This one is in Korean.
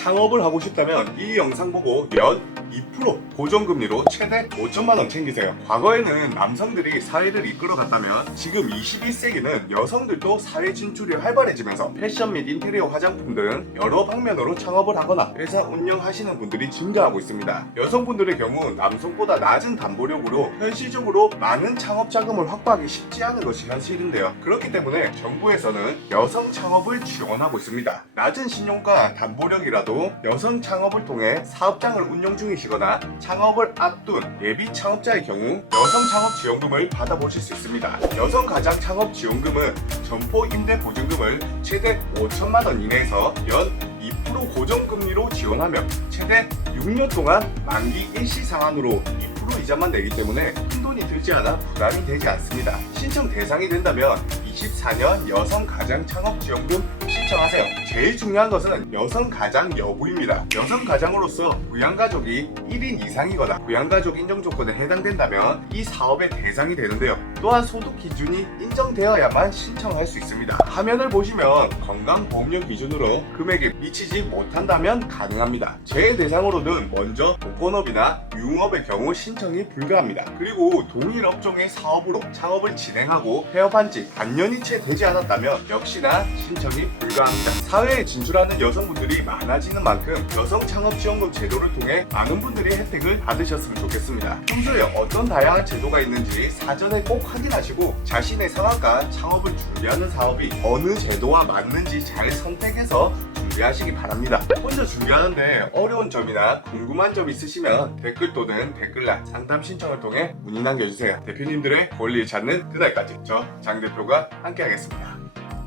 창업을 하고 싶다면 이 영상 보고 연 2% 고정금리로 최대 5천만 원 챙기세요. 과거에는 남성들이 사회를 이끌어갔다면 지금 21세기는 여성들도 사회 진출이 활발해지면서 패션 및 인테리어 화장품 등 여러 방면으로 창업을 하거나 회사 운영하시는 분들이 증가하고 있습니다. 여성분들의 경우 남성보다 낮은 담보력으로 현실적으로 많은 창업 자금을 확보하기 쉽지 않은 것이 현실인데요. 그렇기 때문에 정부에서는 여성 창업을 지원하고 있습니다. 낮은 신용과 담보력이라도 여성 창업을 통해 사업장을 운영 중이 시거나 창업을 앞둔 예비 창업자의 경우 여성 창업 지원금을 받아보실 수 있습니다. 여성 가장 창업 지원금은 점포 임대 보증금을 최대 5천만 원 이내에서 연 2% 고정금리로 지원하며 최대 6년 동안 만기 일시 상환으로 2% 이자만 내기 때문에 큰돈이 들지 않아 부담이 되지 않습니다. 신청 대상이 된다면 24년 여성 가장 창업 지원금 신청하세요. 제일 중요한 것은 여성 가장 여부입니다. 여성 가장으로서 부양가족이 1인 이상이거나 부양가족 인정 조건에 해당된다면 이 사업의 대상이 되는데요. 또한 소득 기준이 인정되어야만 신청할 수 있습니다. 화면을 보시면 건강보험료 기준으로 금액이 미치지 못한다면 가능합니다. 제 대상으로는 먼저 독거업이나 유흥업의 경우 신청이 불가합니다. 그리고 동일 업종의 사업으로 창업을 진행하고 폐업한 지 반년이 채 되지 않았다면 역시나 신청이 불가 합니다. 사회에 진출하는 여성분들이 많아지는 만큼 여성 창업 지원금 제도를 통해 많은 분들이 혜택을 받으셨으면 좋겠습니다. 평소에 어떤 다양한 제도가 있는지 사전에 꼭 확인하시고 자신의 상황과 창업을 준비하는 사업이 어느 제도와 맞는지 잘 선택해서 준비하시기 바랍니다. 혼자 준비하는데 어려운 점이나 궁금한 점 있으시면 댓글 또는 댓글란 상담 신청을 통해 문의 남겨주세요. 대표님들의 권리를 찾는 그날까지 저 장 대표가 함께하겠습니다.